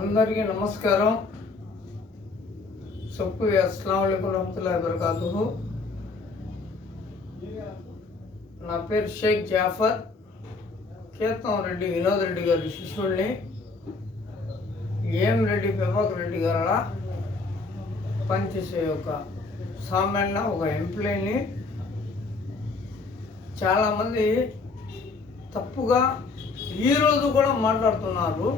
అందరికీ నమస్కారం. సొప్పు అస్సలాము అలైకుం రహమతుల్లాహి వబరకాతుహు. నా పేరు షేక్ జాఫర్. కేతం రెడ్డి వినోద్ రెడ్డి గారి శిష్యుడిని. ఏం రెడ్డి ప్రభాకర్ రెడ్డి గారు పనిచేసే ఒక సామాన్య ఒక ఎంప్లాయీని చాలామంది తప్పుగా ఈరోజు కూడా మాట్లాడుతున్నారు.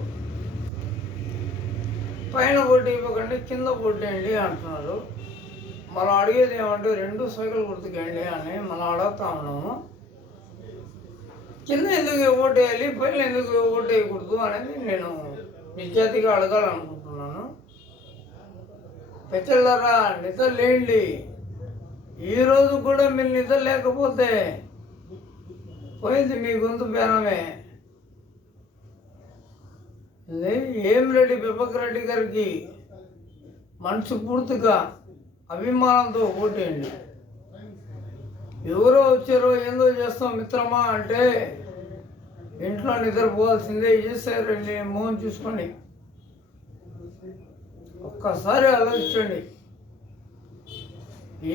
పైన పోటీ ఇవ్వకండి, కింద పోటీయండి అంటున్నారు. మనం అడిగేది ఏమంటే 2 సైకిల్ గుర్తుకండి అని మనం అడుగుతా ఉన్నాము. కింద ఎందుకు ఓటు వేయాలి, పైన ఎందుకు ఓటు వేయకూడదు అనేది నేను నిజాతిగా అడగాలనుకుంటున్నాను. పెచ్చలారా, నిద్ర లేండి. ఈరోజు కూడా మీరు నిద్ర లేకపోతే పోయింది మీ గొంతు బేనమే. ఏం రెడ్డి ప్రభాకర్ రెడ్డి గారికి మనసు పూర్తిగా అభిమానంతో ఓటేయండి. ఎవరో వచ్చారో ఏందో చేస్తాం మిత్రమా అంటే ఇంట్లో నిద్రపోవాల్సిందే. ఈసారి మోహన్ చూసుకొని ఒక్కసారి ఆలోచించండి.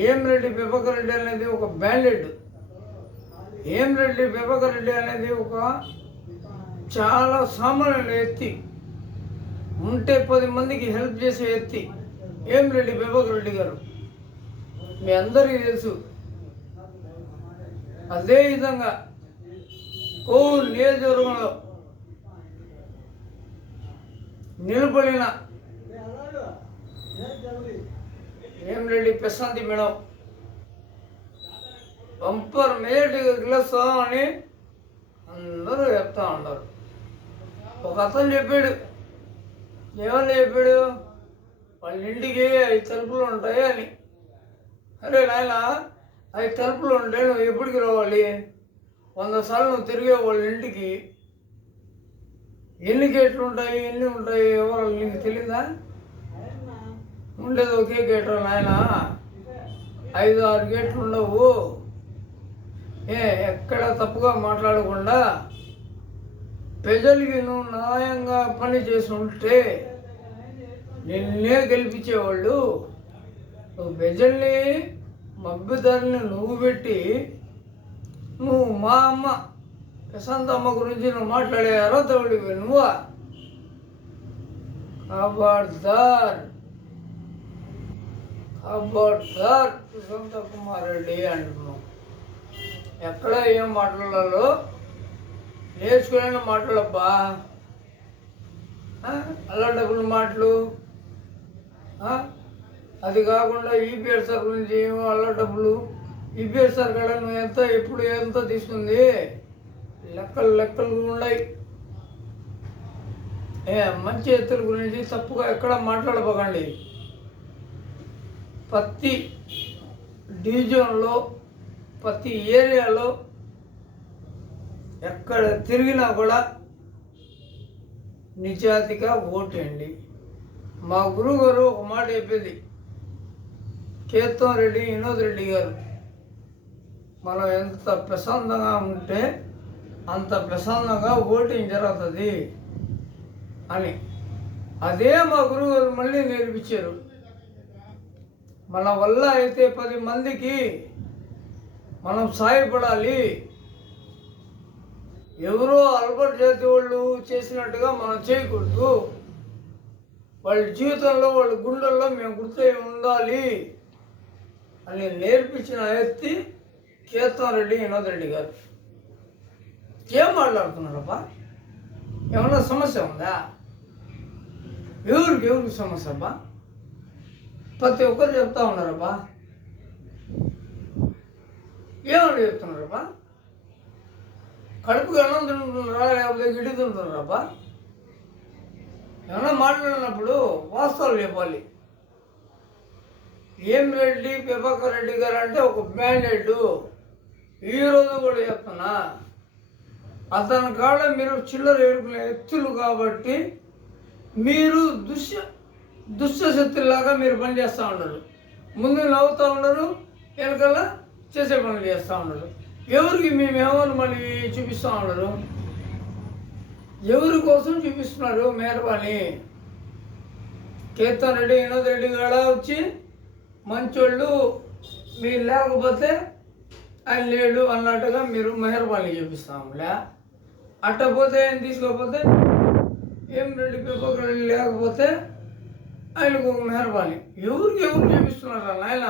ఏం రెడ్డి ప్రభాకర్ రెడ్డి అనేది ఒక బ్యాండెడ్. ఏం రెడ్డి ప్రభాకర్ రెడ్డి అనేది ఒక చాలా సామాన్యుల ఎత్తి, ఉంటే 10 మందికి హెల్ప్ చేసే ఎత్తి ఏం రెడ్డి ప్రభాకర్ రెడ్డి గారు. మీ అందరికీ తెలుసు. అదేవిధంగా కోవూరు నియోజకవర్గంలో నిలబడిన ఏం రెడ్డి ప్రశాంతి మేడం బంపర్ మేజర్టీగా గెలుస్తామని అందరూ చెప్తా ఉన్నారు. ఒక అతను చెప్పాడు, ఏమని చెప్పాడు, వాళ్ళ ఇంటికి 5 తలుపులు ఉంటాయి అని. అరే నాయన, 5 తలుపులు ఉంటాయి, నువ్వు ఎప్పటికి రావాలి? 100 సార్లు నువ్వు తిరిగే వాళ్ళ ఇంటికి. ఎన్ని గేట్లు ఉంటాయి, ఎన్ని ఉంటాయి, ఎవరు నీకు తెలియదా? ఉండేది ఒకే గేటు నాయన, 5-6 గేట్లు ఉండవు. ఎక్కడ తప్పుగా మాట్లాడకుండా ప్రజలకి నువ్వు న్యాయంగా పని చేసి ఉంటే నిన్నే గెలిపించేవాళ్ళు. నువ్వు ప్రజల్ని మభ్యదారిని నువ్వు పెట్టి నువ్వు మా అమ్మ ప్రశాంత్ అమ్మ గురించి నువ్వు మాట్లాడే అర్హత నువ్వా? ఖబర్దార్ ఖబర్దార్ ప్రశాంత్ కుమార్ రెడ్డి అంటున్నావు. ఎక్కడ ఏం మాట్లాడాలో నేర్చుకునే మాట్లాడబ్బా. అల్లాటప్పుడు మాటలు, అది కాకుండా ఈపీఎస్ఆర్ గురించి ఏమో అల్లాటప్పుడు. ఈపీఎస్ఆర్ కాడ నువ్వు ఎప్పుడు ఎంత తీసుకుంది లెక్కలు ఉన్నాయి. మంచి ఎత్తుల గురించి తప్పుగా ఎక్కడ మాట్లాడబోకండి. ప్రతి డివిజన్లో ప్రతి ఏరియాలో ఎక్కడ తిరిగినా కూడా నిజాతిగా ఓటేయండి. మా గురువు గారు ఒక మాట చెప్పేది, కేతం రెడ్డి వినోద్ రెడ్డి గారు, మనం ఎంత ప్రశాంతంగా ఉంటే అంత ప్రశాంతంగా ఓటింగ్ జరుగుతుంది అని. అదే మా గురువు గారు మళ్ళీ నేర్పించారు. మన వల్ల అయితే 10 మందికి మనం సాయపడాలి. ఎవరో అల్బర్ట్ జాతి వాళ్ళు చేసినట్టుగా మనం చేయకూడదు. వాళ్ళ జీవితంలో వాళ్ళ గుండెల్లో మేము గుర్తు ఉండాలి అని నేర్పించిన ఎత్తి కేతం రెడ్డి వినోద్ రెడ్డి గారు. ఏం మాట్లాడుతున్నారబ్బా? ఏమన్నా సమస్య ఉందా? ఎవరికి సమస్య అబ్బా? ప్రతి ఒక్కరు చెప్తా ఉన్నారబ్బా. ఏమని చెప్తున్నారబ్బా? కడుపుకి అన్నం తింటున్నారా, లేకపోతే గిడి తింటున్నారబ్బా? ఏమన్నా మాట్లాడినప్పుడు వాస్తవాలు చెప్పాలి. ఏం రెడ్డి ప్రభాకర్ రెడ్డి గారు అంటే ఒక బ్యాండెడ్. ఈరోజు కూడా చెప్తున్నా, అతని కాడ మీరు చిల్లర ఏడుకునే ఎత్తులు కాబట్టి మీరు దుష్టశక్తుల్లాగా మీరు పనిచేస్తూ ఉండరు. ముందు నవ్వుతూ ఉండరు, వెనకాల చేసే పనులు చేస్తూ ఉండరు. ఎవరికి మేమేమని మళ్ళీ చూపిస్తూ ఉండరు. ఎవరి కోసం చూపిస్తున్నారు మెహర్బానీ? కీర్తన్ రెడ్డి, వినోద్ రెడ్డి కూడా వచ్చి మంచోళ్ళు, మీరు లేకపోతే ఆయన లేడు అన్నట్టుగా మీరు మెహర్బానీ చూపిస్తాములే. అట్టపోతే ఆయన తీసుకోకపోతే ఏం రెడ్డి పెప్పక రెడ్డి లేకపోతే ఆయనకు ఒక మెహర్బానీ. ఎవరికి చూపిస్తున్నారా నాయన?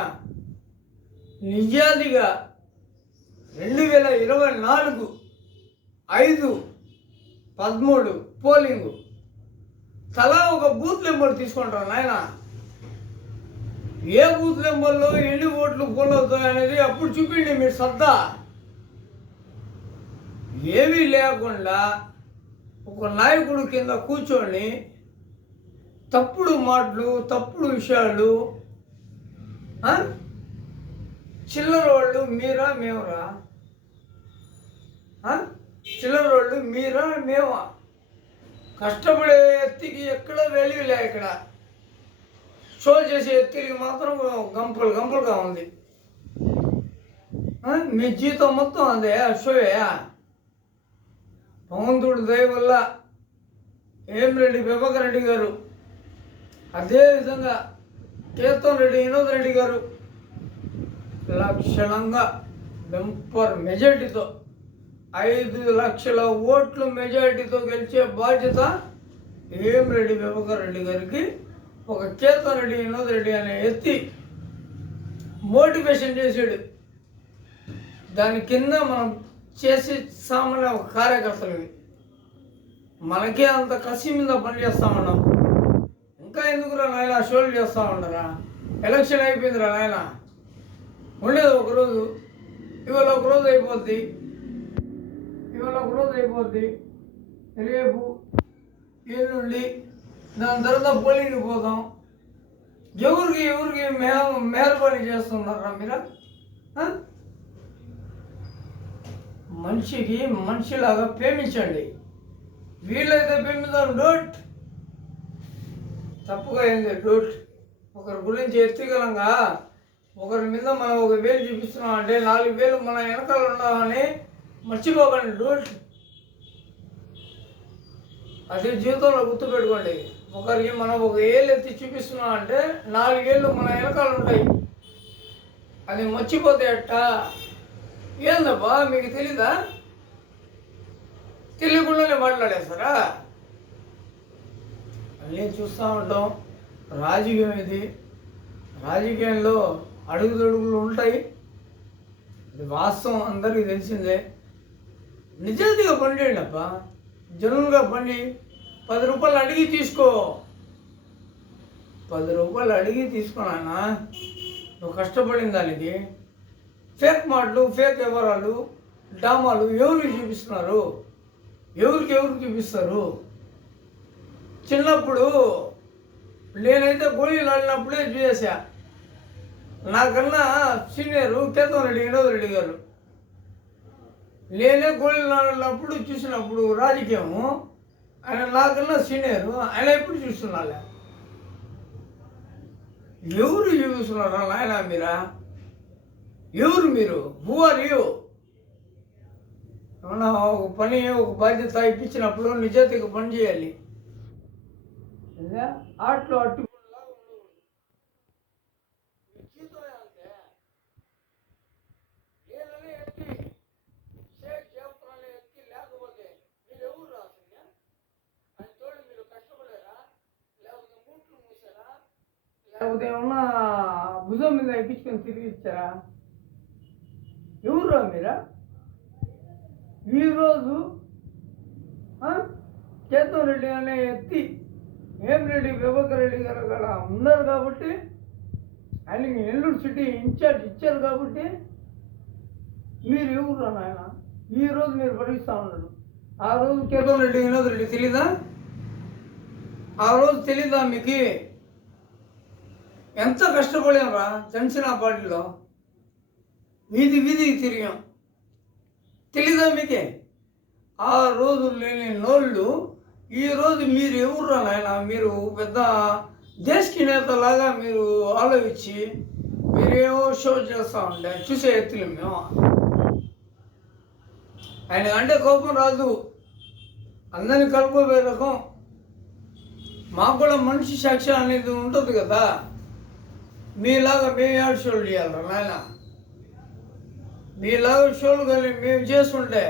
నిజాదిగా 2024 5/13 పోలింగు తలా ఒక బూత్ నెంబర్ తీసుకుంటారు నాయన. ఏ బూత్ నెంబర్లో ఎన్ని ఓట్లు పోల్ అవుతాయి అనేది అప్పుడు చూపిండి మీరు సత్తా. ఏమీ లేకుండా ఒక నాయకుడు కింద కూర్చొని తప్పుడు మాటలు, తప్పుడు విషయాలు, చిల్లర వాళ్ళు మీరా మేమరా? చిల్లర వాళ్ళు మీరా మేమా? కష్టపడే ఎత్తికి ఎక్కడ వాల్యూ లే. ఇక్కడ షో చేసే ఎత్తికి మాత్రం గంపలుగా ఉంది. మీ జీతం మొత్తం అదే షోయా? భగవంతుడి దయ వల్ల రెడ్డి ప్రభాకర్ రెడ్డి గారు, అదేవిధంగా కీర్తన్ రెడ్డి, వినోద్ రెడ్డి గారు లక్షణంగా బెంపర్ మెజార్టీతో 5 లక్షల ఓట్లు మెజార్టీతో గెలిచే బాధ్యత రెడ్డి ప్రభాకర్ రెడ్డి గారికి ఒక కీర్తన్ రెడ్డి, వినోద్ రెడ్డి అనే ఎత్తి మోటివేషన్ చేసాడు. దాని కింద మనం చేసి సామాన్య ఒక కార్యకర్తలు మనకే అంత కసి మీద పనిచేస్తామన్నాం. ఇంకా ఎందుకురా నాయన షోలు చేస్తూ ఉండరా? ఎలక్షన్ అయిపోయిందిరా నాయన. ఉండేది ఒకరోజు, ఇవాళ ఒకరోజు అయిపోద్ది, రేపు ఎల్లుండి దాని తర్వాత పోలింగ్ పోదాం. ఎవరికి మెహర్బానీ చేస్తున్నారా మీరు? మనిషికి మనిషిలాగా ప్రేమించండి. వీళ్ళైతే ప్రేమిద్దాం డోట్, తప్పుగా ఏంది డోట్. ఒకరి గురించి ఎత్తిగలంగా ఒకరి మీద మనం 1,000 చూపిస్తున్నాం అంటే 4,000 మన వెనకాల ఉన్నామని మర్చిపోకండి డోట్. అదే జీవితంలో గుర్తుపెట్టుకోండి. ఒకరికి మనం 1,000 ఎత్తి చూపిస్తున్నాం అంటే 4,000 మన వెనకాల ఉంటాయి. అది మర్చిపోతే అట్టా? ఏందబ్బా మీకు తెలీదా? తెలియకుండానే మాట్లాడేస్తారా? అన్నీ చూస్తూ ఉంటాం. రాజకీయం ఇది. రాజకీయంలో అడుగుదొడుగులు ఉంటాయి. ఇది వాస్తవం, అందరికీ తెలిసిందే. నిజాయితీగా పండియండి అబ్బా, జనులుగా పండి. 10 రూపాయలు అడిగి తీసుకో. 10 రూపాయలు అడిగి తీసుకున్నానా నువ్వు కష్టపడిన దానికి. ఫేక్ మాటలు, ఫేక్ వివరాలు, డ్రామాలు ఎవరికి చూపిస్తున్నారు? ఎవరికి చూపిస్తారు? చిన్నప్పుడు నేనైతే గోళీలు ఆడినప్పుడే చూసా. నాకన్నా సీనియరు కీర్తన్ రెడ్డి, వినోద్ రెడ్డి గారు. నేనే గోళీలు ఆడినప్పుడు చూసినప్పుడు రాజకీయము, ఆయన నాకన్నా సీనియరు, ఆయన ఎప్పుడు చూస్తున్నాలే. ఎవరు చూపిస్తున్నారా నాయన మీరా? ఎవరు మీరు? Who are you? ఏమన్నా ఒక పని, ఒక బాధ్యత ఇప్పించినప్పుడు నిజాయితీగా పని చేయాలి. ఆటలో అట్టు లేకపోతే మీరు ఎవరు రాసింది? అని తోడు మీరు కష్టపడారా? లేకపోతే మూట్లు మూసారా? లేకపోతే ఏమన్నా భుజం మీద ఎక్కించుకొని తిరిగి ఇచ్చారా? ఎవరు మీరా? ఈరోజు కీర్తన్ రెడ్డి అనే ఎత్తి రెడ్డి ప్రభాకర్ రెడ్డి గారు అక్కడ ఉన్నారు కాబట్టి, ఆయనకి నెల్లూరు సిటీ ఇన్ఛార్జ్ ఇచ్చారు కాబట్టి మీరు ఎవరు ఆయన ఈరోజు మీరు పడిస్తూ ఉన్నారు. ఆ రోజు కీర్తన్ రెడ్డి, వినోద్ రెడ్డి తెలీదా? ఆ రోజు తెలీదా మీకు? ఎంత కష్టపడారా జనసేన పార్టీలో? వీధికి తిరిగాం. తెలీదా మీకే? ఆ రోజు లేని నోళ్ళు ఈరోజు మీరు ఎవరు నాయన? మీరు పెద్ద దేశకి నేతలాగా మీరు ఆలోచించి మీరేమో షో చేస్తూ ఉండే చూసే ఎత్తులు మేము. ఆయన అంటే కోపం రాదు. అందరిని కలుపుకోబోయే రకం. మాకు కూడా మనిషి సాక్ష్యం అనేది ఉంటుంది కదా. మీలాగా మేము ఏడు షోలు చేయాలి నాయన. మీలాగా షోలు కానీ మేము చేస్తుంటే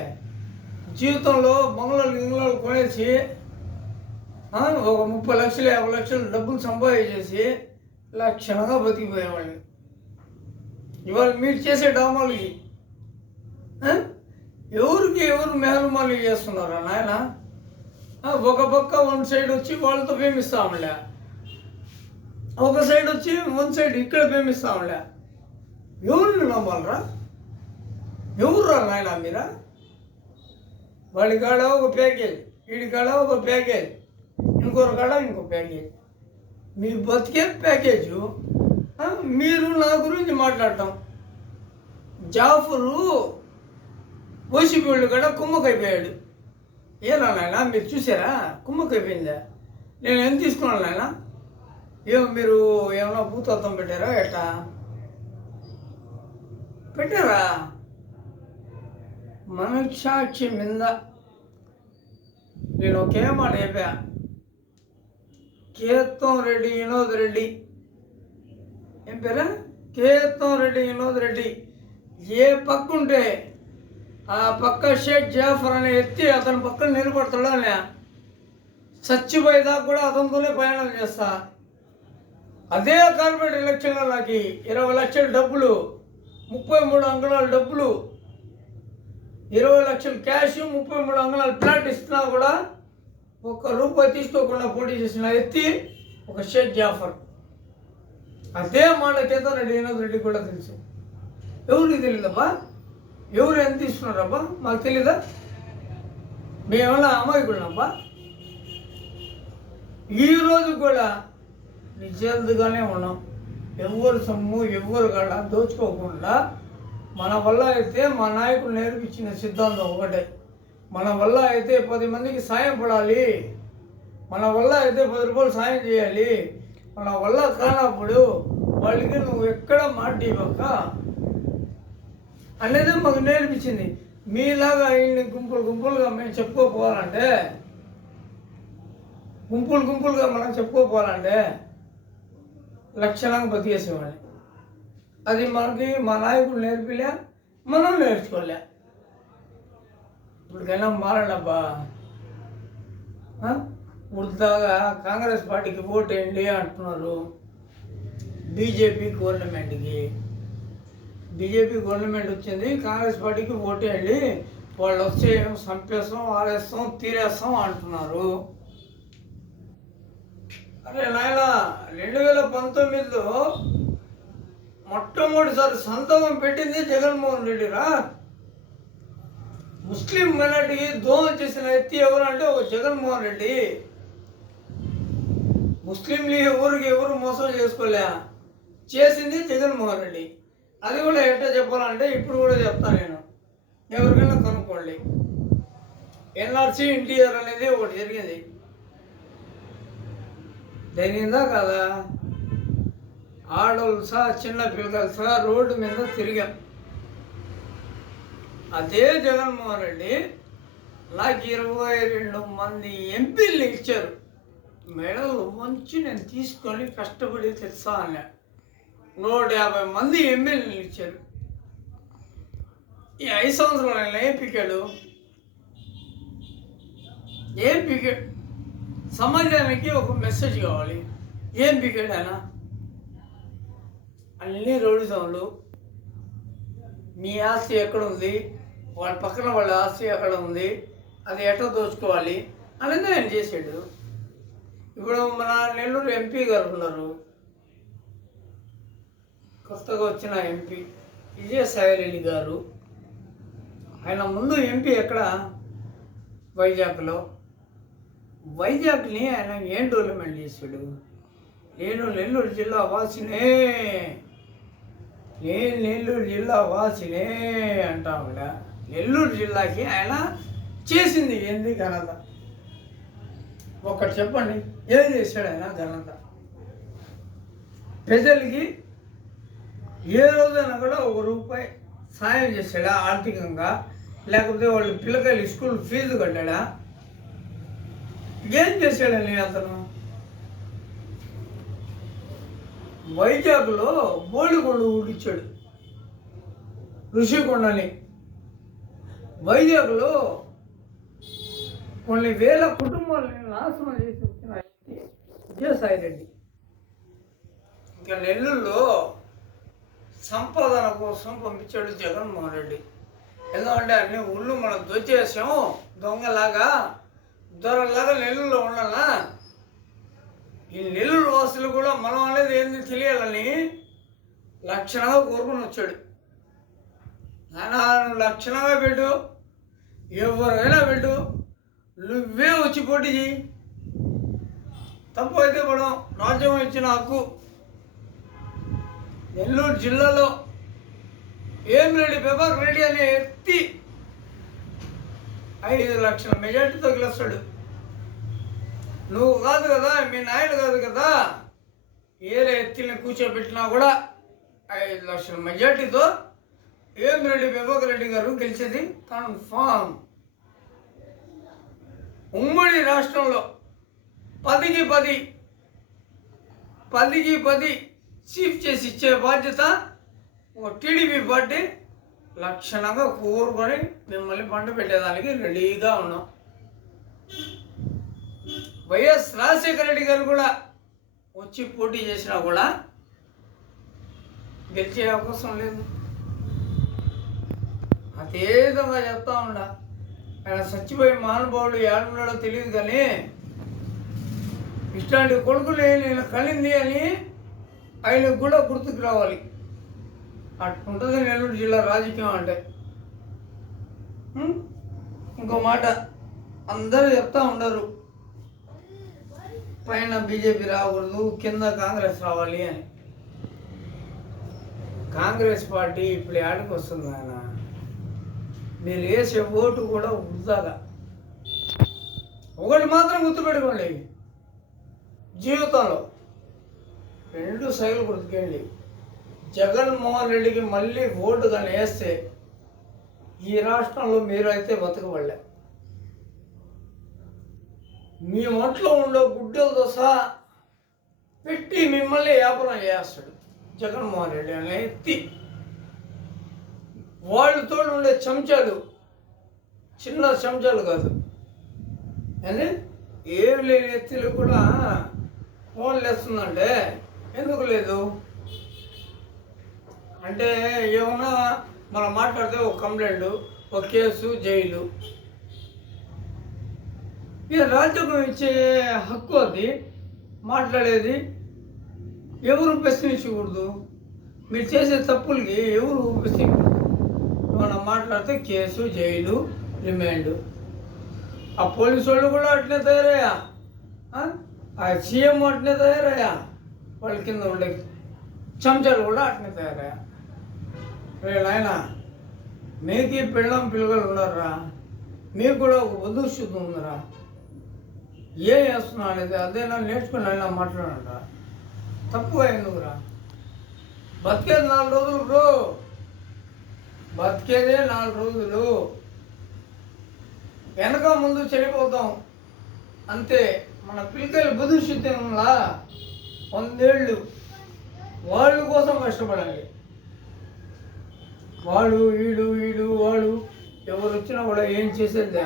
జీవితంలో బంగ్లాలు గింగ్లాలు కొనేసి ఒక 30 లక్షలు 50 లక్షలు డబ్బులు సంపాదించేసి లక్షణంగా బతికిపోయేవాడిని. ఇవాళ మీరు చేసే డామాలకి ఎవరు మేనమాలు చేస్తున్నారా నాయన? ఒక పక్క వన్ సైడ్ వచ్చి వాళ్ళతో ప్రేమిస్తాములే, ఒక సైడ్ వచ్చి వన్ సైడ్ ఇక్కడ ప్రేమిస్తాములే. ఎవరిని నమ్మాలరా? ఎవరురా నాయన మీరా? వాడి కాడ ఒక ప్యాకేజ్, వీడి కాడ ఒక ప్యాకేజ్, ఇంకొక కాడ ఇంకో ప్యాకేజ్. మీ బతికే ప్యాకేజు. మీరు నా గురించి మాట్లాడటం. జాఫరు ఓసిపీళ్ళు కూడా కుమ్మకైపోయాడు. ఏనా నాయన మీరు చూసారా? కుమ్మకైపోయిందా? నేను ఎంత తీసుకున్నాను నాయన? మీరు ఏమన్నా భూతత్వం పెట్టారా? ఎట్టా పెట్టారా? మనసాక్షి మీద నేను ఒకే మాట చెప్పా. కేతం రెడ్డి వినోద్ రెడ్డి, ఏం పేరా? కేతం రెడ్డి వినోద్ రెడ్డి ఏ పక్క ఉంటే ఆ పక్క షేక్ జాఫర్ అనే ఎత్తి అతని పక్కన నిలబడతాడా? చచ్చిపోయేదాకా కూడా అతనితోనే ప్రయాణం చేస్తా. అదే కార్పొరేట్ ఎలక్షన్లో నాకు 20 లక్షల డబ్బులు, 33 అంగుళాల డబ్బులు, 20 లక్షలు క్యాష్, 33 అంగుళాల ప్లాట్ ఇస్తున్నా కూడా ₹1 తీసుకోకుండా పోటీ చేసిన ఎత్తి ఒక షేక్ జాఫర్. అదే మాట కేతం రెడ్డి వినోద్ రెడ్డి కూడా తెలుసు. ఎవరికి తెలియదబ్బా? ఎవరు ఎంత తీసుకున్నారబ్బా? మాకు తెలీదా? మేమేమన్నా అమాయకుడునబ్బా? ఈరోజు కూడా నిజాలుగానే ఉన్నాం. ఎవరు సొమ్ము ఎవరు కూడా దోచుకోకుండా మన వల్ల అయితే మా నాయకుడు నేర్పించిన సిద్ధాంతం ఒకటే. మన వల్ల అయితే 10 మందికి సాయం పడాలి, మన వల్ల అయితే 10 రూపాయలు సాయం చేయాలి, మన వల్ల కానప్పుడు వాళ్ళకి నువ్వు ఎక్కడ మాట ఇవ్వక అనేది మాకు నేర్పించింది. మీలాగా ఇన్ని గుంపులుగా మేము చెప్పుకోపోవాలంటే, గుంపులుగా మనం చెప్పుకోపోవాలంటే లక్షణంగా బతికేసేవాడిని. అది మనకి మా నాయకుడు నేర్పిలే, మనం నేర్చుకోలే. ఇప్పటికైనా మారండబ్బా. వృద్ధాగా కాంగ్రెస్ పార్టీకి ఓటు వేయండి అంటున్నారు. బీజేపీ గవర్నమెంట్ వచ్చింది, కాంగ్రెస్ పార్టీకి ఓటు వేయండి, వాళ్ళు వచ్చే చంపేస్తాం, ఆరేస్తాం, తీరేస్తాం అంటున్నారు. అరే నాయన, 2019లో మొట్టమొదటిసారి సంతకం పెట్టింది జగన్మోహన్ రెడ్డిరా. ముస్లిం మైనార్టీకి దోహం చేసిన ఎత్తి ఎవరంటే ఒక జగన్మోహన్ రెడ్డి. ముస్లింలు ఎవరు మోసం చేసుకోలే, చేసింది జగన్మోహన్ రెడ్డి. అది కూడా ఎట్లా చెప్పాలంటే ఇప్పుడు కూడా చెప్తాను నేను, ఎవరికైనా కనుక్కోండి. ఎన్ఆర్సీ ఎన్టీఆర్ అనేది ఒకటి జరిగిందా కదా? ఆడవాళ్ళు సహా చిన్న పిల్లలు సహా రోడ్డు మీద తిరిగాం. అదే జగన్మోహన్ రెడ్డి నాకు 22 మంది ఎంపీలు ఇచ్చారు. మెడలు మంచి నేను తీసుకొని కష్టపడి తెస్తా అన్నా. 150 మంది ఎమ్మెల్యేలు ఇచ్చారు. ఈ 5 సంవత్సరాలు ఆయన ఏం పీకాడు? సమాజానికి ఒక మెసేజ్ కావాలి. ఏం పీకాడు ఆయన? అన్ని రౌడిజంలు. మీ ఆస్తి ఎక్కడ ఉంది, వాళ్ళ పక్కన వాళ్ళ ఆస్తి ఎక్కడ ఉంది, అది ఎట్లా దోచుకోవాలి అనేది ఆయన చేసాడు. ఇప్పుడు మన నెల్లూరు ఎంపీ గారు ఉన్నారు, కొత్తగా వచ్చిన ఎంపీ విజయసాయిరెడ్డి గారు. ఆయన ముందు ఎంపీ ఎక్కడ? వైజాగ్ని ఆయన ఏం డెవలప్మెంట్ చేశాడు? నేను నెల్లూరు జిల్లా వాసినే అంటాము. నెల్లూరు జిల్లాకి ఆయన చేసింది ఏంది ఘనత? ఒక్కటి చెప్పండి, ఏం చేశాడు ఆయన ఘనత? ప్రజలకి ఏ రోజైనా కూడా ₹1 సాయం చేశాడా ఆర్థికంగా? లేకపోతే వాళ్ళు పిల్లకాయలు స్కూల్ ఫీజు కట్టాడా? ఏం చేశాడని అతను వైజాగ్లో బోడికొండ ఊడిచ్చాడు. ఋషికొండని వైజాగ్లో కొన్ని వేల కుటుంబాలని నాశనం చేసి వచ్చిన విజయసాయిరెడ్డి. ఇంకా నెల్లూరులో సంపాదన కోసం పంపించాడు జగన్మోహన్ రెడ్డి. ఎందుకంటే అన్ని ఊళ్ళు మనం దోచేసాం, దొంగలాగా దొరలాగా నెల్లూరులో ఉండాలా. ఈ నెల్లూరు వాసులు కూడా మనం అనేది ఏంది తెలియాలని లక్షణంగా కోరుకుని వచ్చాడు. నువ్వు లక్షణంగా పెట్టు, ఎవరైనా పెట్టు, నువ్వే వచ్చి పోటీ చేయి. తప్పు అయితే పడం, రాజ్యం ఇచ్చిన హక్కు. నెల్లూరు జిల్లాలో వేమిరెడ్డి ప్రభాకర్ రెడ్డి అనే వ్యక్తి 5 లక్షల మెజార్టీతో గెలుస్తాడు. నువ్వు కాదు కదా, మీ నాయుడు కాదు కదా, ఏరే ఎత్తిని కూర్చోబెట్టినా కూడా 5 లక్షల మెజార్టీతో వేమిరెడ్డి ప్రభాకర్ రెడ్డి గారు గెలిచేది కన్ఫామ్. ఉమ్మడి రాష్ట్రంలో 10కి 10 చీఫ్ చేసి ఇచ్చే బాధ్యత టీడీపీ పార్టీ లక్షణంగా కోరుకొని మిమ్మల్ని పంట పెట్టేదానికి రెడీగా ఉన్నాం. వైఎస్ రాజశేఖర రెడ్డి గారు కూడా వచ్చి పోటీ చేసినా కూడా గెలిచే అవకాశం లేదు. అదే విధంగా చెప్తా ఉన్నా. ఆయన చచ్చిపోయే మహానుభావుడు ఏడున్నాడో తెలియదు, కానీ ఇట్లాంటి కొడుకుని నేను కలింది అని ఆయనకు కూడా గుర్తుకు రావాలి. అట్లుంటుంది నెల్లూరు జిల్లా రాజకీయం అంటే. ఇంకో మాట అందరూ చెప్తా ఉండరు, పైన బీజేపీ రాకూడదు, కింద కాంగ్రెస్ రావాలి అని. కాంగ్రెస్ పార్టీ ఇప్పుడు ఏడకి వస్తుంది ఆయన. మీరు వేసే ఓటు కూడా వృధాగా. ఒకటి మాత్రం గుర్తుపెట్టుకోండి, జీవితంలో 2 సైకిల్ గుర్తుకేయండి. జగన్మోహన్ రెడ్డికి మళ్ళీ ఓటు కానీ వేస్తే ఈ రాష్ట్రంలో మీరు అయితే బతకబడలే. మీ ఒంట్లో ఉండే గుడ్డలతో సహా పెట్టి మిమ్మల్ని వ్యాపారం చేస్తాడు జగన్మోహన్ రెడ్డి అనే ఎత్తి. వాళ్ళతో ఉండే చెంచాలు చిన్న చెంచాలు కాదు అని ఏమి లేని ఎత్తులు కూడా ఫోన్లు వేస్తుందంటే ఎందుకు లేదు అంటే ఏమన్నా మనం మాట్లాడితే ఒక కంప్లైంట్, ఒక కేసు, జైలు. ఇది రాజ్యాంగం ఇచ్చే హక్కు, అది మాట్లాడేది. ఎవరు ప్రశ్నించకూడదు. మీరు చేసే తప్పులకి ఎవరు ప్రశ్నించకూడదు. మనం మాట్లాడితే కేసు, జైలు, రిమాండ్. ఆ పోలీసు వాళ్ళు కూడా అట్నే తయారయ్యా, ఆ సీఎం అట్నే తయారయ్యా, వాళ్ళ కింద ఉండే చెంచాలు కూడా అట్నే తయారయ్యా. రే నాయన, మీకు పెళ్ళం పిల్లలు ఉన్నారా, మీకు కూడా ఒక వధుశుద్ధి ఉందరా, ఏం చేస్తున్నా అనేది అదేనా నేర్చుకుని అయినా మాట్లాడరా. తప్పుగా ఎందుకురా? బతికేది 4 రోజులు బ్రో, బతికేదే 4 రోజులు. వెనక ముందు చనిపోతాం అంతే. మన పిల్లలు బుధుశుద్ధిలా 100 ఏళ్ళు వాళ్ళ కోసం కష్టపడాలి. వాడు వీడు వాడు ఎవరు వచ్చినా కూడా ఏం చేసేది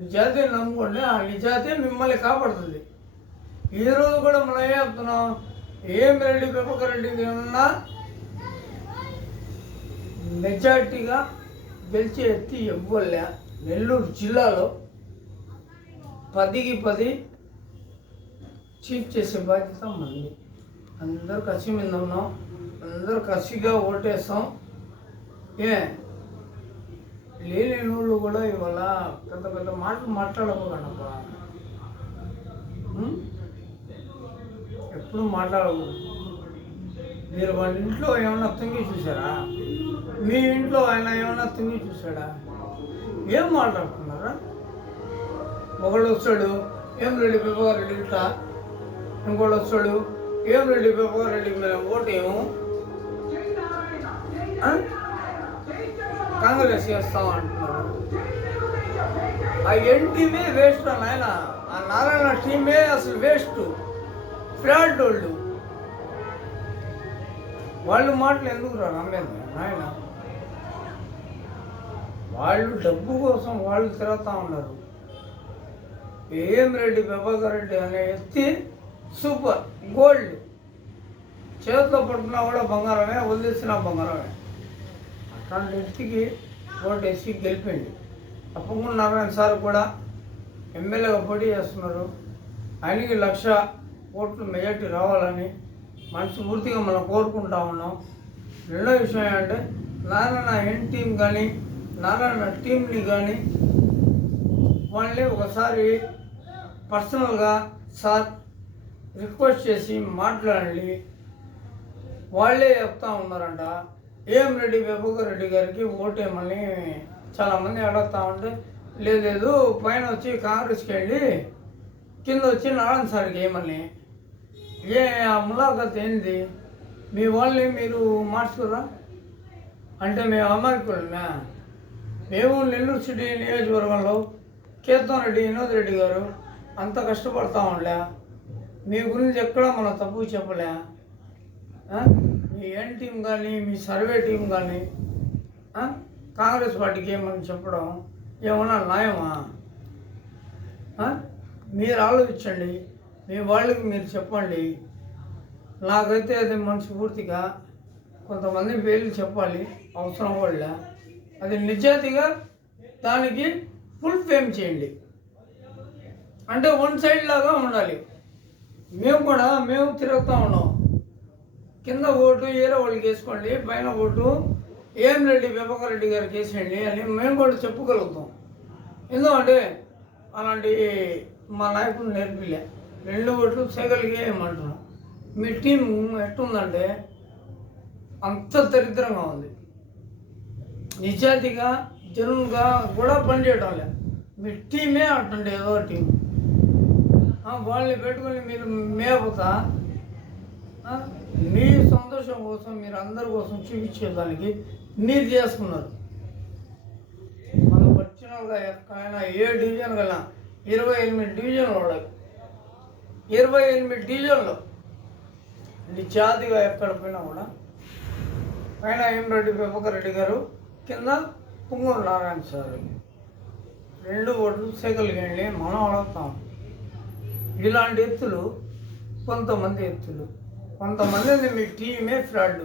నిజాతే నమ్ముకోండి. ఆ నిజాతే మిమ్మల్ని కాపాడుతుంది. ఈరోజు కూడా మనం ఏం చెప్తున్నాం, వేమిరెడ్డి ప్రభాకర్ రెడ్డి ఉన్నా మెజార్టీగా గెలిచే ఎత్తి ఇవ్వలే. నెల్లూరు జిల్లాలో 10కి 10 చీఫ్ చేసే బాధ్యత మంది. అందరూ కసి మీద ఉన్నాం, అందరూ కసిగా ఓటేస్తాం. లేని వాళ్ళు కూడా ఇవాళ పెద్ద పెద్ద మాటలు మాట్లాడకూడదబ్బా. ఎప్పుడు మాట్లాడకూడదు. మీరు వాళ్ళ ఇంట్లో ఏమన్నా తుంగి చూసారా? మీ ఇంట్లో ఆయన ఏమన్నా తుంగి చూసాడా? ఏం మాట్లాడుతున్నారా? ఒకళ్ళు వచ్చాడు వేమిరెడ్డి ప్రభాకర్ రెడ్డి ఇట్లా, ఇంకోళ్ళు వచ్చాడు వేమిరెడ్డి ప్రభాకర్ రెడ్డి మీద ఓటేమో కాంగ్రెస్ చేస్తాం అంటున్నారు. ఆ ఎన్టీవీ వేస్ట్ నాయన. ఆ నారాయణ టీమే అసలు వేస్ట్, ఫ్రాడ్ వాళ్ళు మాటలు ఎందుకు రా నమ్మేది నాయన. వాళ్ళు డబ్బు కోసం వాళ్ళు తిరుగుతూ ఉన్నారు. రెడ్డి ప్రభాకర్ రెడ్డి అనే వ్యక్తి సూపర్ గోల్డ్, చేతిలో పట్టుకున్నా కూడా బంగారమే, వదిలేసినా బంగారమే. అట్లాంటి వ్యక్తికి ఓటేసి గెలిపిండి. తప్పకుండా నారాయణ సార్ కూడా ఎమ్మెల్యేగా పోటీ చేస్తున్నారు. ఆయనకి 1,00,000 ఓట్లు మెజార్టీ రావాలని మనస్ఫూర్తిగా మనం కోరుకుంటా ఉన్నాం. రెండో విషయం ఏంటంటే నారాయణ ఎన్ టీం కానీ నారాయణ టీంని కానీ వాళ్ళని ఒకసారి పర్సనల్గా సార్ రిక్వెస్ట్ చేసి మాట్లాడండి. వాళ్ళే చెప్తా ఉన్నారంట రెడ్డి ప్రభాకర్ రెడ్డి గారికి ఓటేమని చాలామంది అడుగుతా ఉంటే, లేదు పైన వచ్చి కాంగ్రెస్కి వెళ్ళి కింద వచ్చి నారాయణ సార్కి ఏమని. ఆ ములాఖత్ ఏంది? మీ వాళ్ళని మీరు మార్చుకురా అంటే మేము అమాయకులమే. మేము నెల్లూరు సిటీ నియోజకవర్గంలో కేతన్ రెడ్డి వినోద్ రెడ్డి గారు అంత కష్టపడతా ఉండలే, మీ గురించి ఎక్కడ మనం తప్పు చెప్పలే. మీ ఎన్ టీం కానీ మీ సర్వే టీం కానీ కాంగ్రెస్ పార్టీకి ఏమని చెప్పడం ఏమన్నా న్యాయమా? మీరు ఆలోచించండి, మీ వాళ్ళకి మీరు చెప్పండి. నాకైతే అది మనస్ఫూర్తిగా కొంతమంది పేర్లు చెప్పాలి, అవసరం వాళ్ళ అది నిజాయితీగా దానికి ఫుల్ ఫేమ్ చేయండి. అంటే వన్ సైడ్ లాగా ఉండాలి. మేము తిరుగుతూ ఉన్నాం, కింద ఓటు ఏరే వాళ్ళకి వేసుకోండి, పైన ఓటు రెడ్డి ప్రభాకర్ రెడ్డి గారికి వేసేయండి అని మేము కూడా చెప్పగలుగుతాం. ఎందుకంటే అలాంటి మా నాయకుడు నేర్పిలే. 2 ఓట్లు సైకిల్కి వేయమంటున్నాం. మీ టీం ఎట్టుందంటే అంత దరిద్రంగా ఉంది. నిజాయితీగా జనులుగా కూడా పనిచేయడం లేదు. మీ టీమే అంటుండే ఏదో టీం, వాళ్ళని పెట్టుకొని మీరు మేపుతా మీ సంతోషం కోసం మీరు అందరి కోసం చూపించేదానికి మీరు చేసుకున్నారు. మన పర్సనల్గా ఎక్కడైనా ఏ డివిజన్ కన్నా 28 డివిజన్లు ఉన్నాయి. 28 డివిజన్లు నిజాతిగా ఎక్కడ పోయినా కూడా పైన రెడ్డి ప్రభాకర్ రెడ్డి గారు, కింద పుంగూరు నారాయణ సార్. 2 ఓట్లు సైకిల్ గండి మనం అడుగుతాం. ఇలాంటి ఎత్తులు కొంతమంది మీ టీమే ఫ్రాడ్.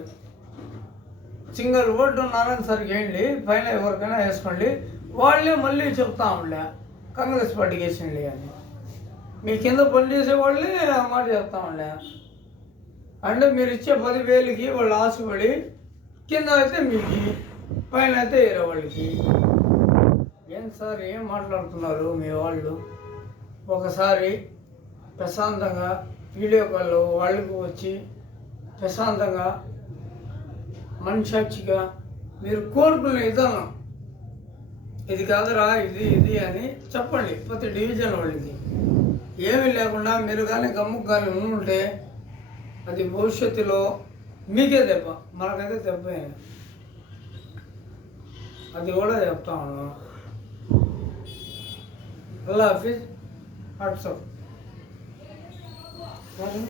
సింగిల్ ఓటు నారాయణ సార్కి వేయండి, పైన ఎవరికైనా వేసుకోండి. వాళ్ళే మళ్ళీ చెప్తా ఉండే కాంగ్రెస్ పార్టీకి వేసేయండి అని. మీ కింద పనిచేసే వాళ్ళే ఆ మాట చెప్తా ఉండే. అంటే మీరు ఇచ్చే 10,000కి వాళ్ళు ఆశపడి కింద అయితే మీకు, పైన అయితే వేరే వాళ్ళకి. ఏం సార్ ఏం మాట్లాడుతున్నారు మీ వాళ్ళు? ఒకసారి ప్రశాంతంగా వీడియో కాల్లో వాళ్ళకు వచ్చి ప్రశాంతంగా మనసాక్షిగా మీరు కోరుకునే విధానం ఇది కాదురా, ఇది అని చెప్పండి ప్రతి డివిజన్ వాళ్ళకి. ఏమీ లేకుండా మీరు కానీ గమ్ముకు కానీ ఉంటే అది భవిష్యత్తులో మీకే దెబ్బ, మనకైతే దెబ్బ. అది కూడా చెప్తా ఉన్నాం. అల్లా హాఫీజ్, వాట్సాప్.